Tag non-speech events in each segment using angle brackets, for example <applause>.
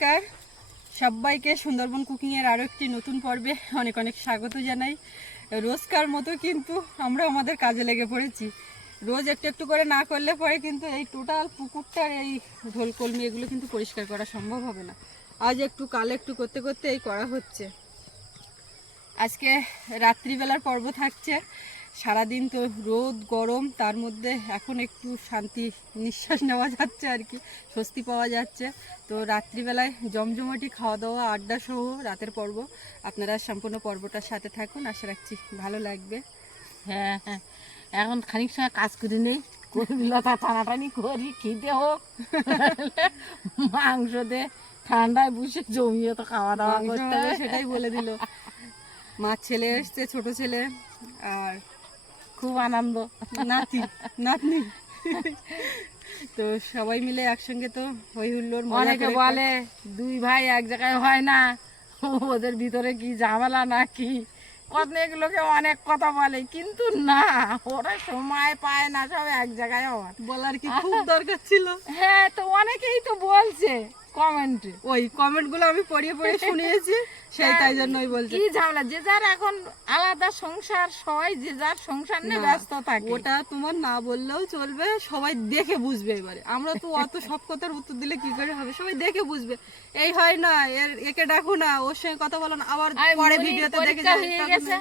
নমস্কার। সবাইকে সুন্দরবন কুকিংয়ের আরও একটি নতুন পর্বে অনেক অনেক স্বাগত জানাই। রোজকার মতো কিন্তু আমরা আমাদের কাজে লেগে পড়েছি। রোজ একটু একটু করে না করলে পরে কিন্তু এই টোটাল পুকুরটার এই ঢোলকলমি এগুলো কিন্তু পরিষ্কার করা সম্ভব হবে না। আজ একটু কাল একটু করতে করতে এই করা হচ্ছে। আজকে রাত্রিবেলার পর্ব থাকছে। সারাদিন তো রোদ গরম তার মধ্যে এখন একটু শান্তি নিঃশ্বাস নেওয়া যাচ্ছে আর কি স্বস্তি পাওয়া যাচ্ছে। তো রাত্রিবেলায় জমজমাটি খাওয়া দাওয়া আড্ডা সহ রাতের পর্ব। আপনারা সম্পূর্ণ পর্বটার সাথে থাকুন আশা রাখছি ভালো লাগবে। হ্যাঁ হ্যাঁ। এখন খানিক সময় কাজ করে নেই লতা টানাটানি করি খিদে হোক। মাংস দে ঠান্ডায় বসে জমিয়ে তো খাওয়া দাওয়া করতে হবে। সেটাই বলে দিল। মা ছেলে এসছে ছোট ছেলে আর খুব আনন্দ। নাতি নাতনি। তো সবাই মিলে একসঙ্গে তো হই হুল্লোর অনেকে বলে দুই ভাই এক জায়গায় হয় না। ওদের ভিতরে কি ঝামেলা না কি কত এগুলোকে অনেক কথা বলে কিন্তু না ওরা সময় পায় না সব এক জায়গায় হওয়ার। বলার কি খুব দরকার ছিল? হ্যাঁ তো অনেকেই তো বলছে। কমেন্টে ওই কমেন্টগুলো আমি পড়িয়ে পড়িয়ে শুনিয়েছি সেই তাই জন্যই বলছি। কি ঝামেলা? যে যার এখন আলাদা সংসার সবাই যে যার সংসার নিয়ে ব্যস্ত থাকে। ওটা তোমার না বললেও চলবে সবাই দেখে বুঝবে এবারে। আমরা তো অত সব কথার উত্তর দিলে কি করে হবে? সবাই দেখে বুঝবে। এই হয় না এর একে ডাকো না ওর সঙ্গে কথা বলো না আবার পরে ভিডিওতে দেখে গেছে।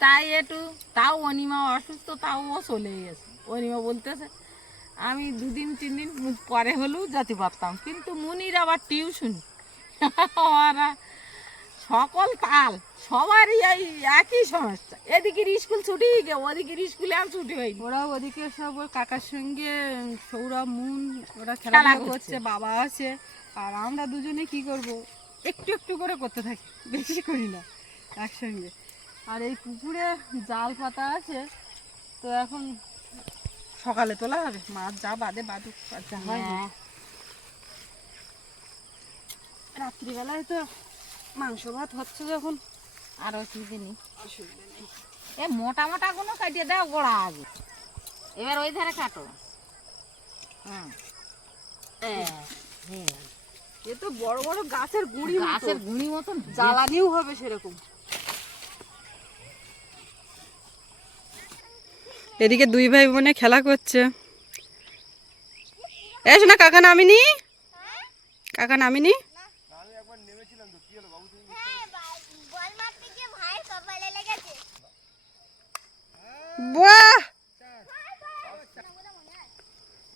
তাই একটু তাও অনিমা অসুস্থ তাও ও চলে গেছে। অনিমা বলতেছে আমি দুদিন তিন দিন পরে হলেও যেতে পারতাম। কিন্তু মুনির আবার টিউশন। ওরা সকল তাল সবারই এই একই সমস্যা। এদিকের স্কুল ছুটি গে ওদিকের স্কুলে আর ছুটি হয়নি। ওরা ওদিকে সব ওর কাকার সঙ্গে সৌরভ মুন ওরা খেলা করছে। করছে বাবা আছে। আর আমরা দুজনে কি করব? একটু একটু করে করতে থাকি বেশি করি না একসঙ্গে। আর এই পুকুরে জাল পাতা আছে। তো এখন সকালে তোলা হবে। মাছ যা বাদে বাদুক আর যা হয় হ্যাঁ, রাত্রিবেলায় তো মাংস ভাত হচ্ছে যখন। আর অসুবিধে নেই অসুবিধা নেই। এ মোটা মোটা কোনো কাটিয়ে দাও গোড়া আগে। এবার ওই ধারে কাটো। হুম এ তো বড় বড় গাছের গুড়ি গাছের গুঁড়ি মতন। জ্বালানিও হবে সেরকম। এদিকে দুই ভাই বোনে খেলা করছে। এস না কাকা নামিনি? কাকা নামিনি?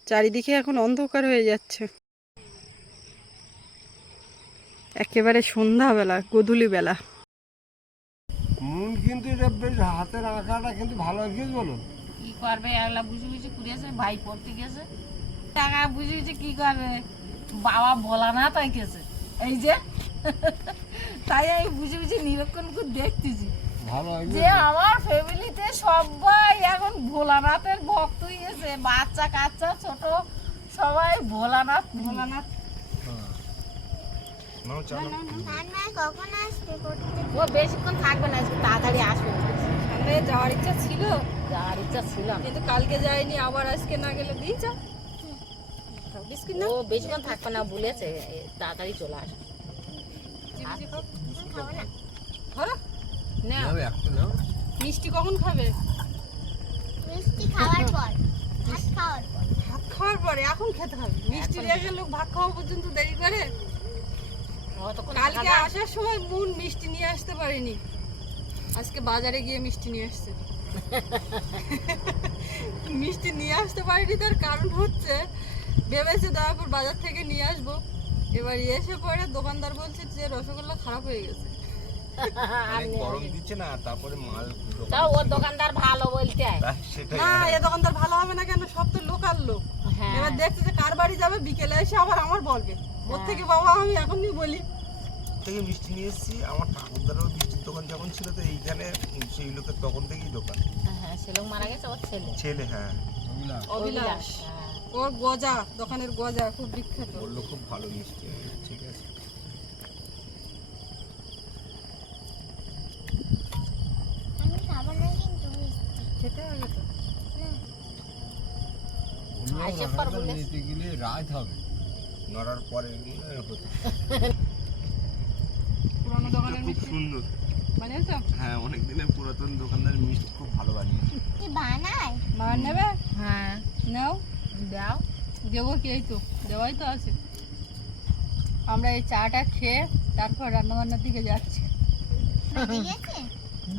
চারিদিকে এখন অন্ধকার হয়ে যাচ্ছে। একেবারে সন্ধ্যাবেলা গধূলি বেলা মুন কিন্তু এটা বেশ হাতের আঁকাটা কিন্তু ভালো গিয়েছে বলো? কি করবে একলা বুঝে বুঝে করিয়েছে ভাই পড়তে গেছে। টাকা বুঝে বুঝে কি করবে? বাবা বলা না তাই গেছে। এই যে তাই আমি বুঝে বুঝে নিরীক্ষণ করে দেখতেছি। যে আমার ফ্যামিলিতে সবাই এখন ভোলানাথের ভক্ত হয়েছে বাচ্চা কাচ্চা ছোট সবাই ভোলানাথ। ভোলানাথ। ও বেশিক্ষণ থাকবে না তাড়াতাড়ি আসবে। সামনে যাওয়ার ইচ্ছা ছিল। যাওয়ার ইচ্ছা ছিল। কিন্তু কালকে যাইনি আবার আজকে না গেলে দিয়ে যা। বিস্কিট না? ও বেশিক্ষণ থাকবে না বলেছে। তাড়াতাড়ি চলে আসবে চিবিচি না। ধরো না। একটু মিষ্টি কখন খাবে? মিষ্টি খাওয়ার পর ভাত খাওয়ার পর। ভাত খাওয়ার পরে এখন খেতে হবে। মিষ্টি রেখে লোক ভাত খাওয়া পর্যন্ত দেরি করে? কালকে আসার সময় মন মিষ্টি নিয়ে আসতে পারিনি। আজকে বাজারে গিয়ে মিষ্টি নিয়ে আসছে। <laughs> মিষ্টি নিয়ে আসতে পারিনি তার কারণ হচ্ছে ভেবেছে দয়াপুর বাজার থেকে নিয়ে আসব। এবার এসে পরে দোকানদার বলছে যে রসগোল্লা খারাপ হয়ে গেছে। <laughs> আর গরম দিচ্ছে না তারপরে মাল তাও ওর দোকানদার ভালো বলতে হয়। না এ দোকানদার ভালো হবে না কেন? সব তো লোকাল লোক। হ্যাঁ। এবার দেখছে যে কার বাড়ি যাবে বিকেলে এসে আবার আমার বলবে। ওর থেকে বাবা আমি এখনই বলি। থেকে মিষ্টি নিয়ে এসেছি। আমার ঠাকুরদারও মিষ্টির দোকান যখন ছিল তো এইখানে সেই লোকের তখন থেকেই দোকান। হ্যাঁ সে লোক মারা গেছে ওর ছেলে। ছেলে হ্যাঁ। অবিলাস হ্যাঁ। ওর গজা দোকানের গজা খুব বিখ্যাত। বলল খুব ভালো মিষ্টি ঠিক আছে। খেতে হবে তো। রাত হবে। নড়ার পরে হতো <laughs> দোকানের খুব সুন্দর। বানিয়েছো? হ্যাঁ অনেক দিনের পুরাতন দোকানদার মিষ্টি খুব ভালো বানিয়েছে। কি বানায় মার হ্যাঁ। নাও। দাও। দেবো কি এই তো? দেওয়াই তো আছে। আমরা এই চাটা খেয়ে তারপর রান্না বান্নার দিকে যাচ্ছি।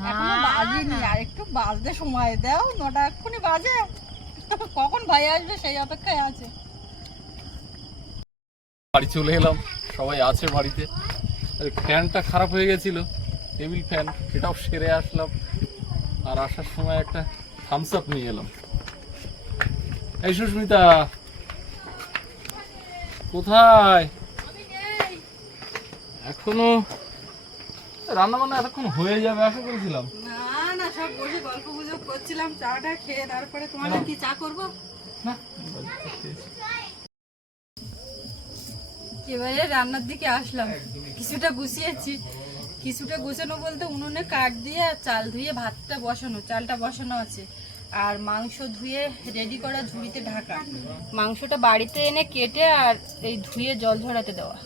এখনও বাজেনি আর একটু বাজতে সময় দাও নটা এক্ষুনি বাজে। কখন ভাই আসবে সেই অপেক্ষায় আছে। বাড়ি চলে এলাম সবাই আছে বাড়িতে। ফ্যানটা খারাপ হয়ে গেছিল টেবিল ফ্যান সেটাও সেরে আসলাম। আর আসার সময় একটা থামস আপ নিয়ে এলাম। এই সুস্মিতা কোথায়? এখনও রান্না বান্না এতক্ষণ হয়ে যাবে আশা করেছিলাম। না না সব বসে গল্প গুজব করছিলাম চাটা খেয়ে তারপরে তোমাদের কি চা করব? এবারে রান্নার দিকে আসলাম। কিছুটা গুছিয়েছি। কিছুটা গুছানো বলতে উনুনে কাঠ দিয়ে আর চাল ধুয়ে ভাতটা বসানো চালটা বসানো আছে। আর মাংস ধুয়ে রেডি করা ঝুড়িতে ঢাকা। মাংসটা বাড়িতে এনে কেটে আর এই ধুয়ে জল ঝরাতে দেওয়া।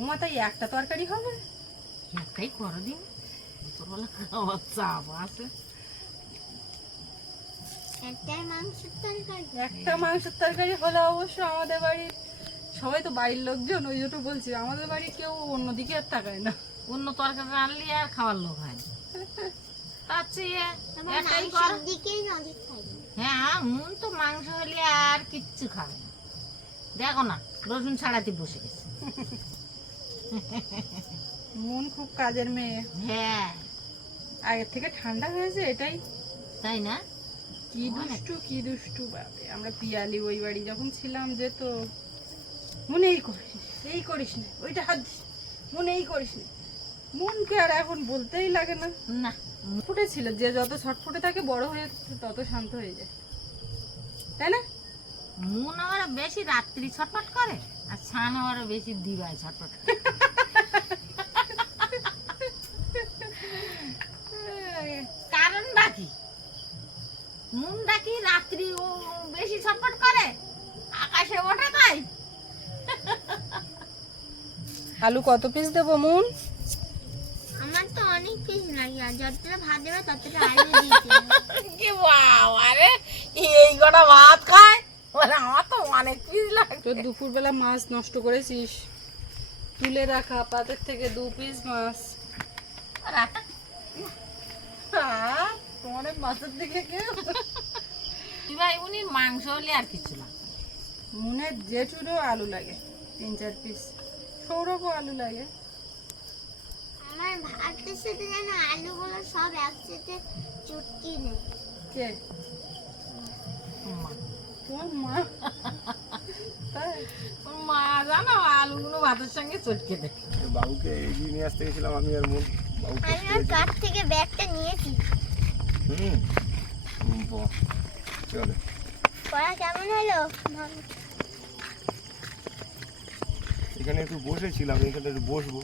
উমা তাই একটা তরকারি হবে? একটাই করো দিন। একটা মাংসের তরকারি হলে অবশ্য আমাদের বাড়ির সবাই তো বাড়ির লোকজন ওই জন্য বলছি আমাদের বাড়ি কেউ অন্যদিকে আর তাকায় না। অন্য তরকারি রানলে আর খাওয়ার লোক হয় তার চেয়ে করো হ্যাঁ মন তো মাংস হলে আর কিচ্ছু খাবে না। দেখো না রসুন ছাড়াতে বসে গেছে। মন খুব কাজের মেয়ে। হ্যাঁ। আগের থেকে ঠান্ডা হয়েছে এটাই। তাই না? কি দুষ্টু কি দুষ্টু বাবা আমরা পিয়ালি ওই বাড়ি যখন ছিলাম যে তো মনে এই করিস এই করিস না ওইটা হাত মনে এই করিস না। মনকে আর এখন বলতেই লাগে না। না ফুটে ছিল যে যত ছটফটে থাকে বড় হয়ে তত শান্ত হয়ে যায়। তাই না? মন আবার বেশি রাত্রি ছটফট করে আর ছান আবার বেশি দিবায় ছটফট করে। কারণটা কি? মনটা কি রাত্রি ও বেশি ছটফট করে? আকাশে ওঠে তাই? আলু কত পিস দেবো মুন? আমার তো অনেক পিস লাগে আর যতটা ভাত দেবে ততটা আলু দিয়েছে <laughs> কি বাবা রে এই ভাত খায়? মানে আমার তো অনেক পিস লাগে তোর দুপুরবেলা মাছ নষ্ট করেছিস। তুলে রাখা পাতের থেকে দু পিস মাছ। রাতে তোমার মাছের দিকে তুই <laughs> ভাই উনি মাংস হলে আর কিছু না। মনের জেঠুরও আলু লাগে তিন চার পিস সৌরভও আলু লাগে। আমার ভাতের সাথে যেন আলুগুলো সব একসাথে চুটকি নেই কে? তোমার মা। মা জানো আলুগুলো ভাতের সঙ্গে চটকে দেয়। বাবুকে এগিয়ে নিয়ে আসতে গেছিলাম আমি আর মন। আমি ওর কাছ থেকে ব্যাগটা নিয়েছি। হুম। চলো। পড়া কেমন হলো? ভালো। এখানে একটু বসেছিলাম এখানে একটু বসবো।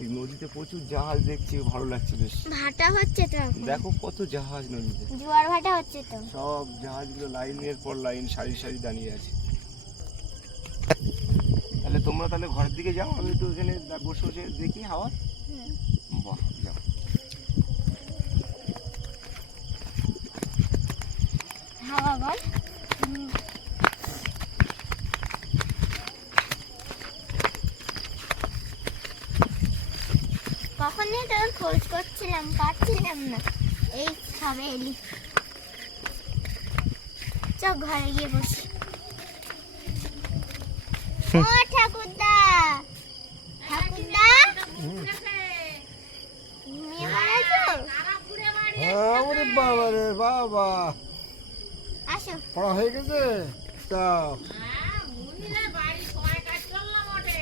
এই নদীতে প্রচুর জাহাজ দেখছি ভালো লাগছে বেশ। ভাটা হচ্ছে তো দেখো কত জাহাজ নদীতে। জোয়ার ভাটা হচ্ছে তো। সব জাহাজগুলো লাইনের পর লাইন সারি সারি দাঁড়িয়ে আছে। তাহলে তোমরা তাহলে ঘরের দিকে যাও আমি একটু এখানে বসে বসে দেখি হাওয়া। বাহ যাও। হাওয়া বল কখনই তোর খোঁজ করছিলাম পাচ্ছিলাম না। এই সবে এলি। চ ঘরে গিয়ে বসি। ও ঠাকুরদা! ঠাকুরদা! হ্যাঁ ওরে বাবা রে বাবা। আসো। পড়া হয়ে গেছে? তা বাড়ি সবাই কাজ করলাম ওঠে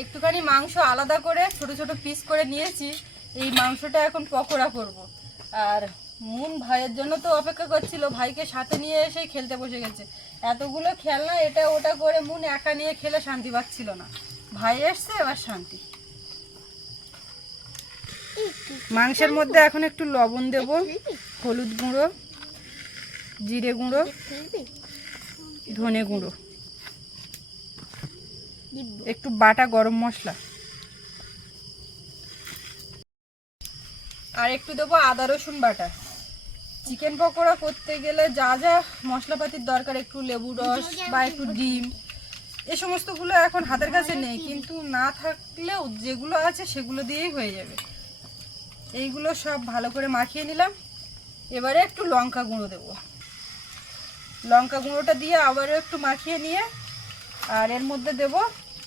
একটুখানি মাংস আলাদা করে ছোট ছোট পিস করে নিয়েছি। এই মাংসটা এখন পকোড়া করব। আর মুন ভাইয়ের জন্য তো অপেক্ষা করছিল ভাইকে সাথে নিয়ে এসে খেলতে বসে গেছে। এতগুলো খেলনা এটা ওটা করে মুন একা নিয়ে খেলে শান্তি পাচ্ছিল না। ভাই এসছে এবার শান্তি। মাংসের মধ্যে এখন একটু লবণ দেব, হলুদ গুঁড়ো, জিরে গুঁড়ো, ধনে গুঁড়ো। একটু বাটা গরম মশলা। আর একটু দেবো আদা রসুন বাটা। চিকেন পকোড়া করতে গেলে যা যা মশলাপাতির দরকার, একটু লেবু রস বা একটু ডিম, এ সমস্তগুলো এখন হাতের কাছে নেই। কিন্তু না থাকলেও যেগুলো আছে সেগুলো দিয়েই হয়ে যাবে। এইগুলো সব ভালো করে মাখিয়ে নিলাম। এবারে একটু লঙ্কা গুঁড়ো দেবো। লঙ্কা গুঁড়োটা দিয়ে আবারও একটু মাখিয়ে নিয়ে, আর এর মধ্যে দেবো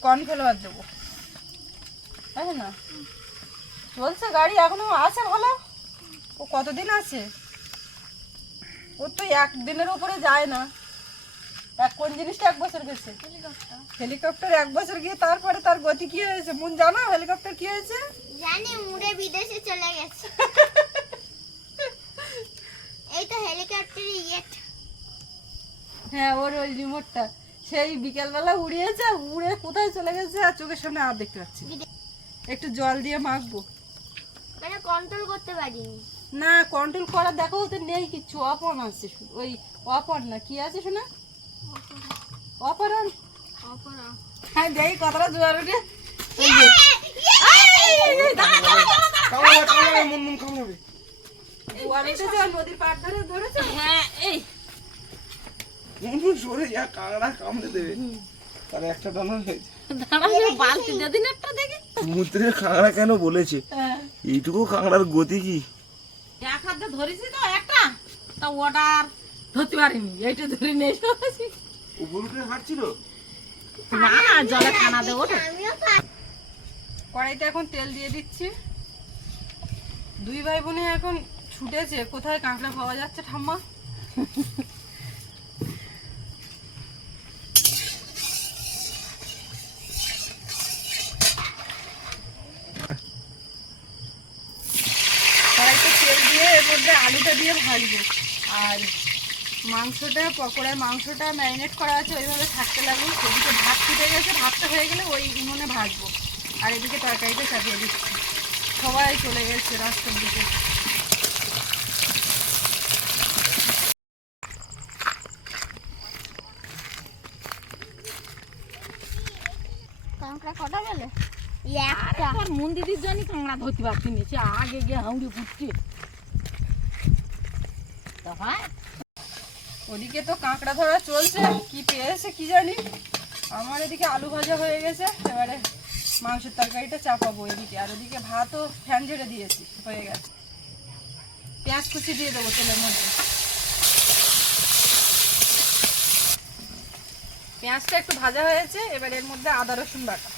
কর্নফ্লাওয়ার দেবো। তাই না? চলছে গাড়ি এখনও আছে ভালো? ও কতদিন আছে? ও তো একদিনের উপরে যায় না। এক কোন জিনিসটা এক বছর গেছে? হেলিকপ্টার। এক বছর গিয়ে তারপরে তার গতি কি হয়েছে? মন জানো হেলিকপ্টার কি হয়েছে? জানি মুড়ে বিদেশে চলে গেছে। <laughs> এই তো হেলিকপ্টারে ইয়েট হ্যাঁ ওর ওই রিমোটটা। সেই বিকেলবেলা উড়িয়েছে উড়ে কোথায় চলে গেছে? আর চোখের সামনে আর দেখতে পাচ্ছি একটু জল দিয়ে মাখবো। মানে কন্ট্রোল করতে পারিনি। না কন্ট্রোল করা দেখো ওতে নেই কিছু অপন আছে ওই অপর না। কি আছে শোনা? অপরান অপরা হ্যাঁ দেই কতটা জোয়ার উঠে। মন মন নদীর পাড় ধরে ধরেছে? হ্যাঁ এই। সরে যা কাঁকড়া কামড়ে দেবে তার একটা দানা বালতি একটা দেখি। কাঁকড়া কেন বলেছে হ্যাঁ। এইটুকু কাঁকড়ার গতি কি? এক হাতে ধরেছি তো একটা। তা ওটা আর ধরতে পারিনি এইটা ধরে নিয়ে এসেছি উপর উঠে হাঁটছিল? না জলে খানা দেবো তো। আমিও পা- কড়াইতে এখন তেল দিয়ে দিচ্ছি। দুই ভাই বোনে এখন ছুটেছে কোথায় কাঁকড়া পাওয়া যাচ্ছে ঠাম্মা? কড়াইতে তেল দিয়ে এর মধ্যে আলুটা দিয়ে ভাজবো। আর মাংসটা পকোড়ায় মাংসটা ম্যারিনেট করা আছে ওইভাবে থাকতে লাগবে এদিকে ভাত ফুটে গেছে ভাতটা হয়ে গেলে ওই উনুনে ভাজবো। আর এদিকে তরকারিটা চাপিয়ে দিচ্ছি। সবাই চলে গেছে রাস্তার দিকে। কটা একটা। মন্দিরের জন্য কাঁকড়া ধরতে পারছি আগে গিয়ে হাউড়ি ফুটছে। তা হয় ওদিকে তো কাঁকড়া ধরা চলছে। কি পেয়েছে কি জানি? আমার এদিকে আলু ভাজা হয়ে গেছে। এবারে মাংসের তরকারিটা চাপাবো এদিকে। আর ওদিকে ভাতও ফ্যান ঝেড়ে দিয়েছি, হয়ে গেছে। পেঁয়াজ কুচি দিয়ে দেবো তেলের মধ্যে। পেঁয়াজটা একটু ভাজা হয়েছে, এবার এর মধ্যে আদা, রসুন বাটা।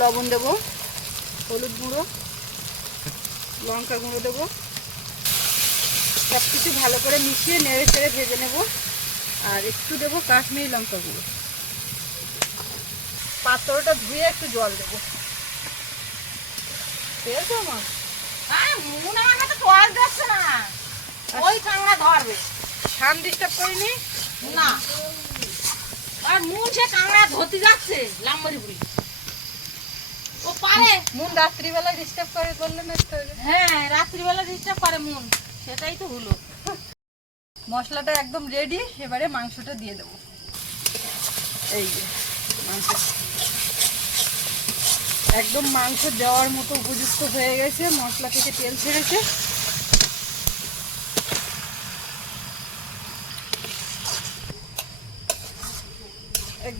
লবণ দেবো। হলুদ গুঁড়ো লঙ্কা গুঁড়ো দেবো। সব কিছু ভালো করে মিশিয়ে নেড়ে চেড়ে ভেজে নেব। আর একটু দেবো কাশ্মীরি লঙ্কা গুঁড়ো। পাত্রটা ধুয়ে একটু জল দেবো। পেয়েছ আমার? মন যাচ্ছে না। ডিস্টার্ব করিনি? আর সে কাঁকড়া ধরতে যাচ্ছে লাম্বারি বুড়ি। মন রাত্রিবেলা ডিস্টার্ব করে করলে না তো? হ্যাঁ রাত্রিবেলা ডিস্টার্ব করে মুন। সেটাই তো হলো। মশলাটা একদম রেডি এবারে মাংসটা দিয়ে দেবো। এই যে মাংস। একদম মাংস দেওয়ার মতো উপযুক্ত হয়ে গেছে মশলা থেকে তেল ছেড়েছে।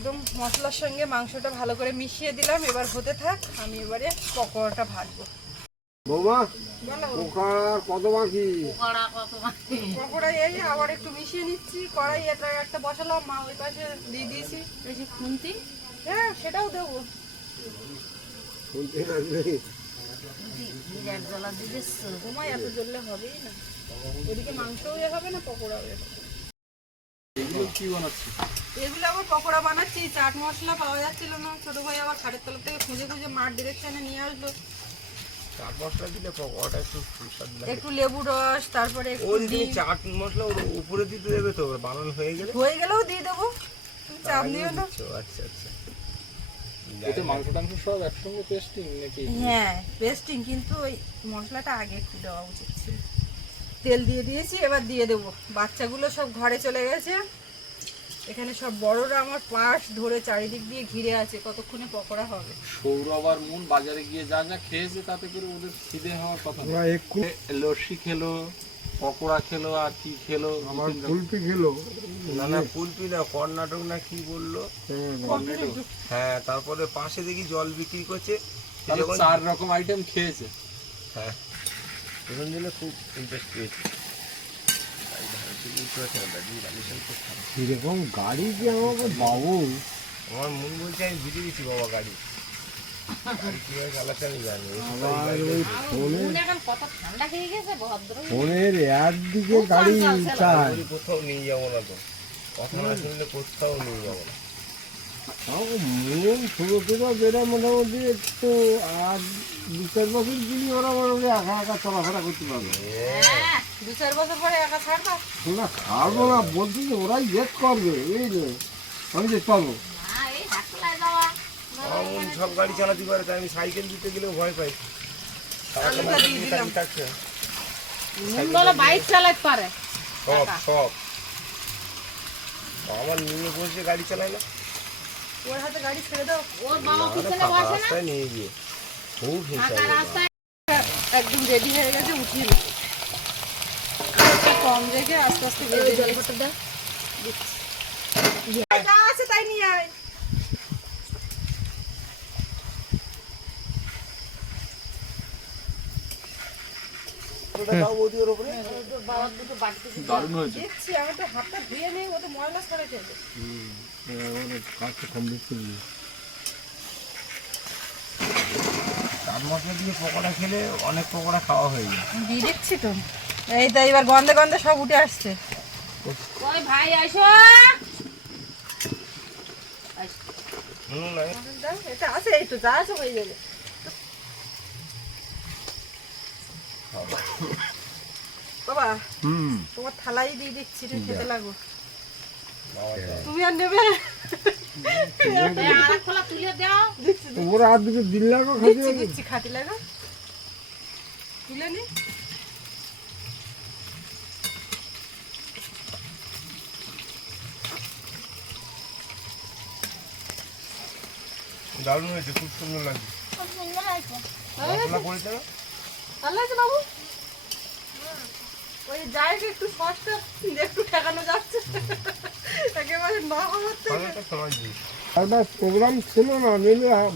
একদম মশলার সঙ্গে মাংসটা ভালো করে মিশিয়ে দিলাম। এবার হতে থাক আমি এবারে পকোড়াটা ভাজবো। বৌমা পোকার কত বাকি কড়া কত বাকি। পকোড়া এই আবার একটু মিশিয়ে নিচ্ছি। কড়াই এটা একটা বসালাম মা ওই পাশে দিয়ে দিয়েছি। বেশি খুন্তি। হ্যাঁ সেটাও দেবো। শুনতে লাগবে। জ্বালা তোমার এত জ্বললে হবেই না। ওদিকে মাংসও হবে না পকোড়াও হবে। এগুলো কি বানাচ্ছি এগুলো আবার পকোড়া বানাচ্ছি চাট মশলা পাওয়া যাচ্ছিল না। ছোট ভাই আবার খাটের তলা থেকে খুঁজে খুঁজে মার ডিরেকশনে নিয়ে আসলো। চাট মশলা দিলে পকোড়াটা একটু সুস্বাদ লাগে। একটু লেবু রস তারপরে একটু যদি ডিম। চাট মশলা ওর উপরে দিতে দেবে তো বানানো হয়ে গেলে? হয়ে গেলেও দিয়ে দেবো। চাপ নিও না। আচ্ছা আচ্ছা। এতে মাংস টাংস সব একসঙ্গে পেস্টিং নাকি? হ্যাঁ পেস্টিং কিন্তু ওই মশলাটা আগে একটু দেওয়া উচিত ছিল। তেল দিয়ে দিয়েছি এবার দিয়ে দেবো। বাচ্চাগুলো সব ঘরে চলে গেছে। এখানে সব বড়রা আমার পাশ ধরে চারিদিক দিয়ে ঘিরে আছে কতক্ষণে পকোড়া হবে। সৌরভ আর মন বাজারে গিয়ে যা যা খেয়েছে তাতে করে ওদের খিদে হওয়ার কথা লস্যি খেলো পকোড়া খেলো আর কি খেলো আমার। কুলপি খেলো। না না কুলপি না কর্ণাটক না কি বলল? হ্যাঁ তারপরে পাশে দেখি জল বিক্রি করছে। চার রকম আইটেম খেয়েছে। হ্যাঁ। তখন জন্য খুব ইন্টারেস্ট পেয়েছে। কীরকম গাড়ি যে আমাকে বাবু আমার মন বলছে আমি বুঝে গেছি বাবা গাড়ি। হয়ে ফোনের একদিকে গাড়ি কোথাও নিয়ে যাব না তো। কথা না শুনলে কোথাও নিয়ে যাব না। তাও থেকে মোটামুটি একটু আর দু চার বছর গেলি ওরা মোটামুটি একা একা চলাফেরা করতে পারবে। হ্যাঁ দু চার বছর পরে একা ছাড়বা। না বলছি যে ওরাই ইয়েট করবে এই যে আমি না সব গাড়ি চালাতে পারে তাই আমি সাইকেল দিতে গেলেও ভয় পাই। বাইক চালাতে পারে। সব সব। আমার নিয়ে বসে গাড়ি চালায় না। ওর হাতে গাড়ি ছেড়ে দাও। ওর বাবা পিছনে বসে না? রাস্তায় নিয়ে গিয়ে। খুব হিংসা রাস্তায় একদম রেডি হয়ে গেছে উঠিয়ে নি কম রেখে আস্তে আস্তে ভেজে দিয়েছি। দিচ্ছি। যা আছে তাই নিয়ে আয়। ওটা দাও বৌদি ওর উপরে দারুণ হয়েছে। দিচ্ছি আমি তো হাতটা ধুয়ে নিই ও তো ময়লা ছাড়া খেলে কাজটা কমপ্লিট করবি চাট মশলা দিয়ে পকোড়া খেলে অনেক পকোড়া খাওয়া হয়ে যায় দিয়ে দিচ্ছি তো। এই তো এবার গন্ধে গন্ধে সব উঠে আসছে। ওই ভাই আসো হুম না দাও, এটা আছে এই তো যা আছে হয়ে যাবে। বাবা হুম। তোমার থালাই দিয়ে দিচ্ছি রে, খেতে লাগো। তুমি আর নেবে? আর খোলা তুলে দাও দিচ্ছি ওরা আর দুটো দিন লাগো খাতে দিচ্ছি দিচ্ছি খাটি লাগো তুলে নি। দারুণ হয়েছে খুব সুন্দর লাগছে। সুন্দর হয়েছে ভালো বাবু? ওই জায়গা একটু সসটা একটু ঠেকানো যাচ্ছে। একেবারে না হওয়ার থেকে। একটা প্রোগ্রাম ছিল না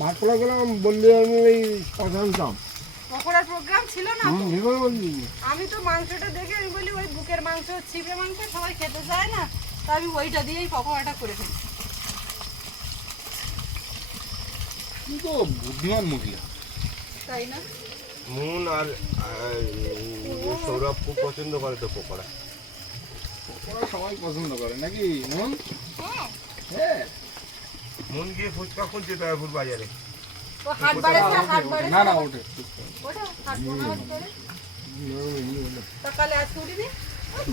ভাত করা গেলাম বললে আমি ওই অজানতাম পকোড়ার প্রোগ্রাম ছিল না তো? আমি তো মাংসটা দেখে আমি বলি ওই বুকের মাংস ছিপে মাংস সবাই খেতে চায় না তা আমি ওইটা দিয়েই পকোড়াটা করে ফেলি। তুই তো বুদ্ধিমান মহিলা। তাই না? মুন আর সৌরভ খুব পছন্দ করে তো পকোড়া। ওরা সবাই পছন্দ করে নাকি? মন? হ্যাঁ। মন গিয়ে ফুচকা খুলছে দয়াপুর বাজারে। না না ওঠে।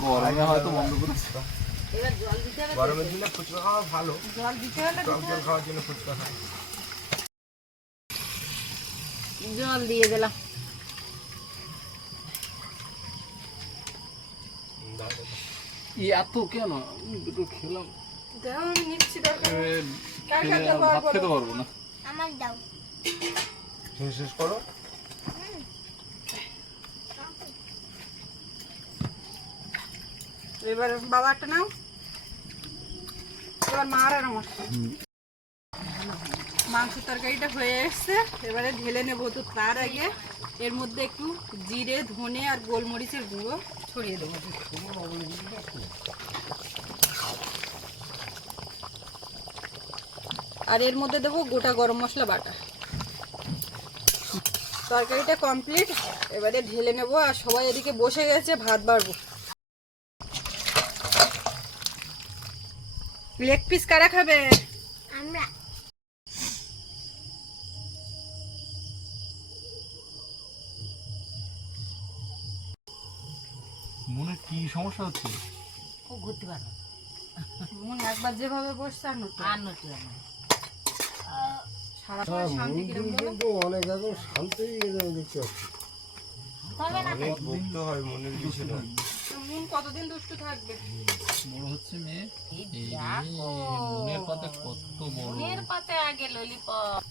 গরমে হয়তো বন্ধ করে এবার জল দিতে হবে গরমের দিনে ফুচকা খাওয়া ভালো। জল দিতে হলে টক জল খাওয়ার জন্য ফুচকা খাওয়া জল দিয়ে দিলাম দাও, দাও। এত কেন? দুটো খেলাম। ভাত খেতে পারব না। আমার দাও। শেষ শেষ করো। এবার বাবাটা নাও। এবার মার আর আমার। মাংস তরকারিটা হয়ে এসছে। এবারে ঢেলে নেব তো তার আগে। এর মধ্যে একটু জিরে, ধনে আর গোলমরিচের গুঁড়ো ছড়িয়ে দেবো। আর এর মধ্যে দেবো গোটা গরম মশলা বাটা। তরকারিটা কমপ্লিট। এবারে ঢেলে নেব আর সবাই এদিকে বসে গেছে, ভাত বাড়বো। লেগ পিস কারা খাবে? সমস্যা হচ্ছে? ও ঘুরতে পারো মন একবার যেভাবে বসছে আর নতুন আর সারা হ্যাঁ, শান্তি মন কিন্তু অনেক এখন শান্ত হয়ে গেছে আমি দেখতে পাচ্ছি। অনেক ভুগতে হয় মনের কিছু মন কতদিন দুষ্টু থাকবে? বড় হচ্ছে মেয়ে। এই এই দেখো। মনের পাতা কত বড়। মনের পাতে আগে ললিপপ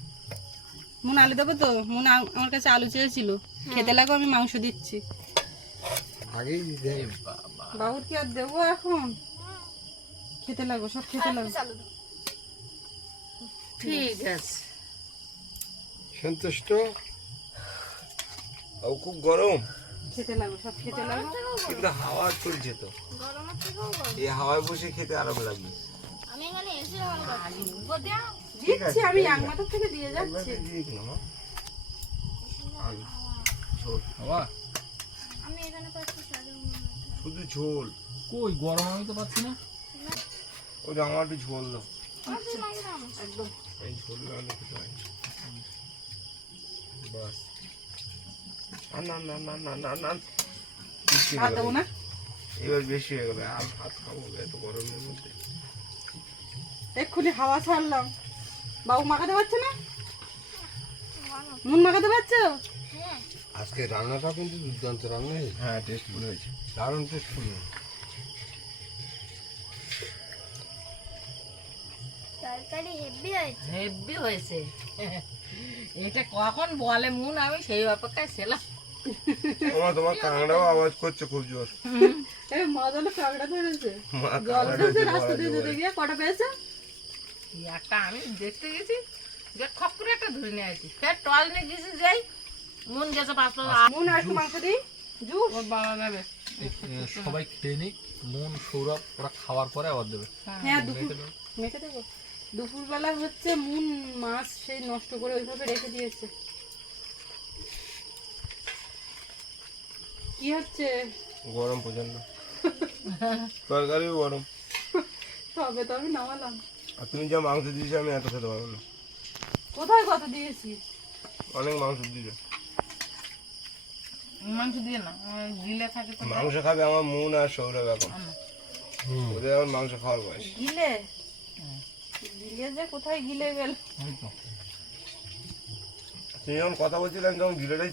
মন আলু দেবো তো? মন আমার কাছে আলু চেয়েছিল। খেতে লাগো আমি মাংস দিচ্ছি। আগেই দিতে বাবুর কি আর দেবো এখন? খেতে লাগো সব খেতে লাগো ঠিক আছে। সন্তুষ্ট? ও খুব গরম। খেতে লাগো সব খেতে লাগো কিন্তু হাওয়া চলছে তো। এই হাওয়ায় বসে খেতে আরাম লাগবে। আমি এখানে এসে দিচ্ছি আমি একমাত্র থেকে দিয়ে যাচ্ছি। বাবা। আমি এখানে পাচ্ছি শুধু ঝোল। কই গরম আমি তো পাচ্ছি না। ওই যে আমার একটু ঝোল দাও। একদম। এই ঝোল না খেতে হয় না। বাস। না না না না না না বেশি আর হয়ে দেবো না? এবার বেশি হয়ে গেল। আর ভাত খাব এত গরমের মধ্যে। এক্ষুনি হাওয়া ছাড়লাম। বাবু মাখাতে পারছে না? নুন মাখাতে পারছ? আজকে রান্নাটা কিন্তু দুর্দান্ত রান্না হয়েছে। হ্যাঁ টেস্টফুল হয়েছে। দারুণ টেস্ট ফুল তরকারি হেভি হয়েছে। হেভি হয়েছে। এটা কখন বলে মুন? আমি সেই অপেক্ষায় ছিলাম। তোমার কাঁকড়াও আওয়াজ করছে খুব জোর। এই মা জলে কাঁকড়া ধরছে রাস্তা দিয়ে যেতে গিয়ে কটা পেয়েছে? একটা আমি দেখতে গেছি যে খপ করে একটা ধরে নিয়ে আসি ফের টল নিয়ে গেছি যাই মন গেছে পাঁচ পাঁচ নুন আর একটু মাংস দিই। জুস। ওর বাবা এ, সবাই খেয়ে নিক। মন সৌরভ ওরা খাওয়ার পরে আবার দেবে। হ্যাঁ। দুপুর মেখে দেবো। দুপুরবেলা হচ্ছে মুন মাছ সেই নষ্ট করে ওইভাবে রেখে দিয়েছে। কি হচ্ছে? গরম প্রচণ্ড <laughs> তরকারিও গরম। সবে তো আমি নামালাম। আর তুমি যা মাংস দিয়েছ আমি এত খেতে পারব না। কোথায় কত দিয়েছি? অনেক মাংস দিয়েছ। মাংস দিয়ে না গিলে থাকে তো। মাংস খাবে আমার মন আর সৌরভ এখন ওদের এখন মাংস খাওয়ার বয়স। গিলে? গিলে যে কোথায় গিলে গেল? তুমি যখন কথা বলছিলাম তখন গিলেটাই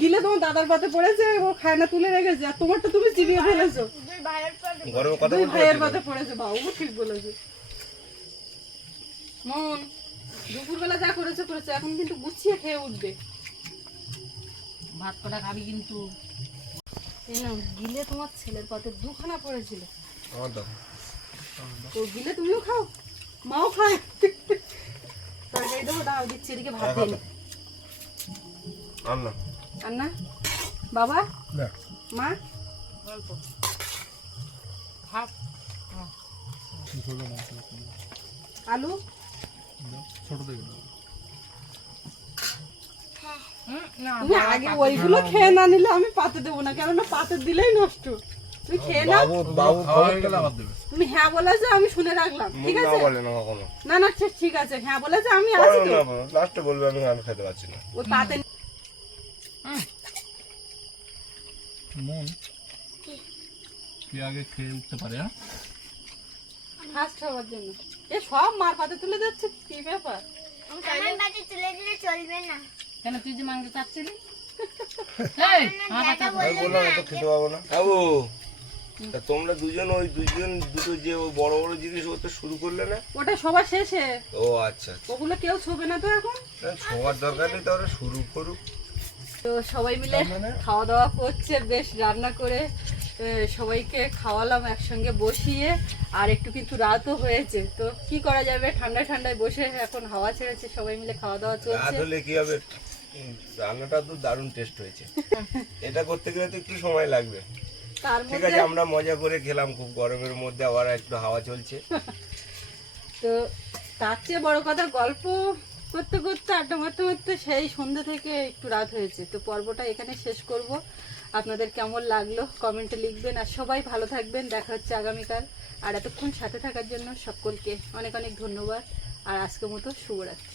গিলে তোমার দাদার পাতে পড়েছে ও খায় না তুলে রেখেছে আর তোমারটা তুমি চিবিয়ে ফেলেছো। পর কথা দুই ভাইয়ের পাতে পড়েছে বাবু ঠিক বলেছে। মন দুপুরবেলা যা করেছে করেছে এখন কিন্তু গুছিয়ে খেয়ে উঠবে। ভাত কটা খাবি কিন্তু। গিলে তোমার ছেলের পাতে দুখানা পড়েছিল। তো গিলে তুমিও খাও মাও খায়। তরকারি দেবো দাও দিচ্ছি এদিকে ভাত দিন আর না। আর না বাবা মা? অল্প ভাত। আলু? ছোট থেকে তুমি আগে ওইগুলো খেয়ে না নিলে আমি পাতে দেবো না কেননা পাতে দিলেই নষ্ট। তুমি খেয়ে নাও। হয়ে তুমি হ্যাঁ বলেছ আমি শুনে রাখলাম ঠিক আছে? না না না ঠিক- ঠিক আছে হ্যাঁ বলেছে আমি আছি তো। লাস্টে বলবে আমি আর খেতে পারছি না। ওই পাতে মন তুই আগে খেয়ে উঠতে পারে হ্যাঁ? ফার্স্ট হওয়ার জন্য। এ সব মার পাতে তুলে যাচ্ছে কি ব্যাপার? আমার বাড়ি তুলে দিলে চলবে না। কেন তুই যে মাংস চাচ্ছিলি? <laughs> তা তোমরা দুজন ওই দুজন দুটো যে বড় বড় জিনিস শুরু করলে না? ওটা সবার শেষে। ও আচ্ছা ওগুলো কেউ ছবে না তো এখন? সবার দরকার নেই তাহলে শুরু করুক। তো সবাই মিলে খাওয়া দাওয়া করছে বেশ রান্না করে সবাইকে খাওয়ালাম একসঙ্গে বসিয়ে আর একটু কিন্তু রাতও হয়েছে। তো কি করা যাবে? ঠান্ডা ঠান্ডায় বসে এখন হাওয়া ছেড়েছে সবাই মিলে খাওয়া দাওয়া চলছে। কি হবে? উম, রান্নাটা তো দারুণ টেস্ট হয়েছে। <laughs> এটা করতে গেলে তো একটু সময় লাগবে। তার ঠিক মধ্যে আছে আমরা মজা করে খেলাম খুব গরমের মধ্যে আবার একটু হাওয়া চলছে। <laughs> তো তার চেয়ে বড় কথা গল্প করতে করতে আড্ডা মারতে মারতে সেই সন্ধ্যা থেকে একটু রাত হয়েছে। তো পর্বটা এখানে শেষ করব। আপনাদের কেমন লাগল? কমেন্টে লিখবেন। আর সবাই ভালো থাকবেন। দেখা হচ্ছে আগামীকাল। আর এতক্ষণ সাথে থাকার জন্য সকলকে অনেক অনেক ধন্যবাদ। আর আজকের মতো শুভরাত্রি।